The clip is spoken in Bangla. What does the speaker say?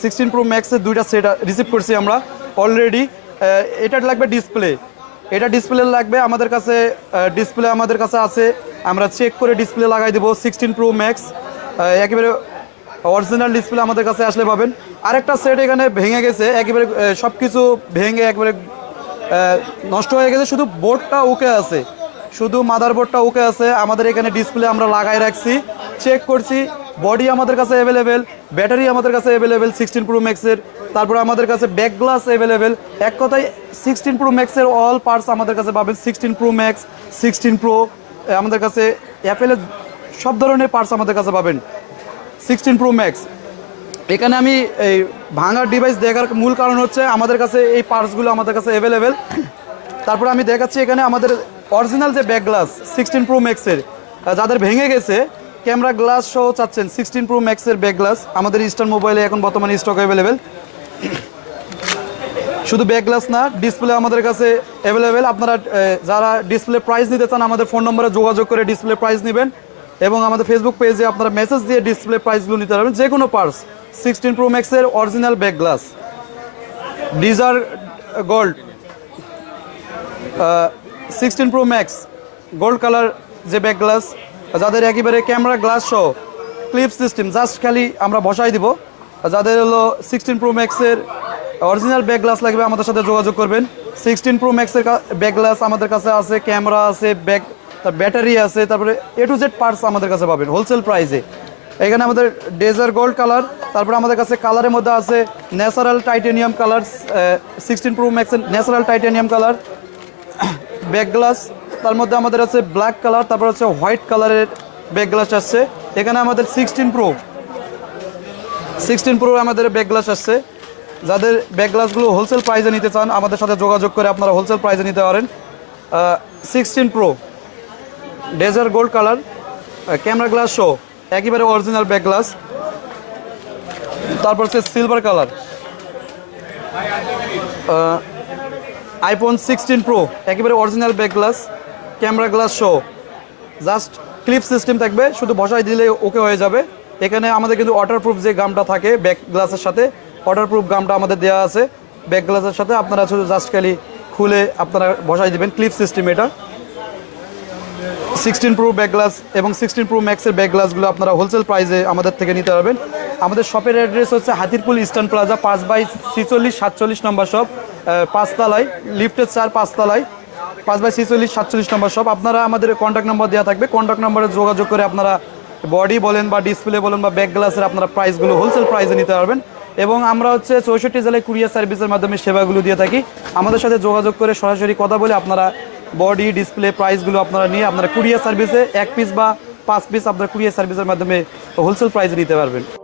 সিক্সটিন প্রো ম্যাক্সের দুইটা সেট রিসিভ করছি আমরা অলরেডি এটা লাগবে ডিসপ্লে এটা ডিসপ্লে লাগবে আমাদের কাছে ডিসপ্লে আমাদের কাছে আছে। আমরা চেক করে ডিসপ্লে লাগাই দেবো সিক্সটিন প্রো ম্যাক্স একেবারে অরিজিনাল ডিসপ্লে আমাদের কাছে আসলে পাবেন। আরেকটা সেট এখানে ভেঙে গেছে, একেবারে সব কিছু ভেঙে একবারে নষ্ট হয়ে গেছে। শুধু বোর্ডটা ওকে আছে। শুধু মাদারবোর্ডটা ওকে আছে। আমাদের এখানে ডিসপ্লে আমরা লাগাই রাখছি। চেক করছি। বডি আমাদের কাছে অ্যাভেলেবেল ব্যাটারি আমাদের কাছে অ্যাভেলেবেল সিক্সটিন প্রো ম্যাক্সের তারপরে আমাদের কাছে ব্যাক গ্লাস অ্যাভেলেবেল এক কথায় সিক্সটিন প্রো ম্যাক্সের অল পার্টস আমাদের কাছে পাবেন। Sixteen pro max sixteen pro আমাদের কাছে অ্যাপেলের সব ধরনের পার্টস আমাদের কাছে পাবেন। সিক্সটিন প্রো ম্যাক্স এখানে আমি এই ভাঙার ডিভাইস দেখার মূল কারণ হচ্ছে আমাদের কাছে এই পার্টসগুলো আমাদের কাছে অ্যাভেলেবেল তারপরে আমি দেখাচ্ছি এখানে আমাদের অরিজিনাল যে ব্যাক গ্লাস সিক্সটিন প্রো ম্যাক্সের যাদের ভেঙে গেছে ক্যামেরা গ্লাস সহ চাচ্ছেন। সিক্সটিন প্রো ম্যাক্সের ব্যাক গ্লাস আমাদের ইস্টার্ন মোবাইলে এখন বর্তমানে স্টক অ্যাভেলেবেল শুধু ব্যাক গ্লাস না ডিসপ্লে আমাদের কাছে অ্যাভেলেবেল আপনারা যারা ডিসপ্লে প্রাইস নিতে চান, আমাদের ফোন নম্বরে যোগাযোগ করে ডিসপ্লে প্রাইস নেবেন। এবং আমাদের ফেসবুক পেজে আপনারা মেসেজ দিয়ে ডিসপ্লে প্রাইসগুলো নিতে পারবেন। যে কোনো পার্স সিক্সটিন প্রো ম্যাক্সের original back glass desert gold sixteen pro max gold colour যে ব্যাক গ্লাস যাদের একেবারে ক্যামেরা গ্লাস সহ ক্লিপ সিস্টেম, জাস্ট খালি আমরা বসাই দিব। যাদের হলো সিক্সটিন প্রো ম্যাক্সের অরিজিনাল ব্যাক গ্লাস লাগবে, আমাদের সাথে যোগাযোগ করবেন। সিক্সটিন প্রো ম্যাক্সের ব্যাক গ্লাস আমাদের কাছে আছে, ক্যামেরা আছে ব্যাক তার ব্যাটারি আছে, তারপরে এ টু জেড পার্টস আমাদের কাছে পাবেন হোলসেল প্রাইসে এখানে আমাদের ডেজার গোল্ড কালার তারপরে আমাদের কাছে কালারের মধ্যে আছে natural titanium colour sixteen pro ম্যাক্সের natural titanium colour back glass তার মধ্যে আমাদের আছে ব্ল্যাক কালার তারপর হচ্ছে হোয়াইট কালারের ব্যাক গ্লাস আসছে। এখানে আমাদের সিক্সটিন প্রো সিক্সটিন প্রো আমাদের ব্যাক গ্লাস আসছে। যাদের ব্যাক গ্লাসগুলো হোলসেল প্রাইসে নিতে চান, আমাদের সাথে যোগাযোগ করে আপনারা হোলসেল প্রাইসে নিতে পারেন। Sixteen pro desert gold colour camera glass show একেবারে অরিজিনাল ব্যাক গ্লাস তারপর হচ্ছে silver colour iPhone sixteen pro একেবারে original back glass camera glass show just clip system থাকবে, শুধু বসাই দিলে ওকে হয়ে যাবে। এখানে আমাদের কিন্তু ওয়াটারপ্রুফ যে গামটা থাকে ব্যাক গ্লাসের সাথে ওয়াটারপ্রুফ গামটা আমাদের দেওয়া আছে। ব্যাক গ্লাসের সাথে আপনারা শুধু জাস্ট খালি খুলে আপনারা বসাই দিবেন ক্লিপ সিস্টেম এটা। সিক্সটিন প্রো ব্যাক গ্লাস এবং সিক্সটিন প্রো ম্যাক্সের ব্যাক গ্লাসগুলো আপনারা হোলসেল প্রাইসে আমাদের থেকে নিতে পারবেন। আমাদের শপের অ্যাড্রেস হচ্ছে হাতিরপুল ইস্টার্ন প্লাজা পাঁচ বাই ছিচল্লিশ সাতচল্লিশ নম্বর শপ পাঁচতলায় লিফটের চার পাঁচতলায়। পাঁচ বাই ছিচল্লিশ, সাতচল্লিশ নম্বর শপ আপনারা আমাদের কন্ট্যাক্ট নম্বর দেওয়া থাকবে। কন্ট্যাক্ট নম্বরে যোগাযোগ করে আপনারা বডি বলেন বা ডিসপ্লে বলেন বা ব্যাক গ্লাসের আপনারা প্রাইসগুলো হোলসেল প্রাইসে নিতে পারবেন। এবং আমরা হচ্ছে চৌষট্টি জেলায় কুরিয়ার সার্ভিসের মাধ্যমে সেবাগুলো দিয়ে থাকি। আমাদের সাথে যোগাযোগ করে সরাসরি কথা বলে আপনারা বডি ডিসপ্লে প্রাইসগুলো আপনারা নিয়ে আপনারা কুরিয়ার সার্ভিসে এক পিস বা পাঁচ পিস আপনারা কুরিয়ার সার্ভিসের মাধ্যমে হোলসেল প্রাইসে নিতে পারবেন।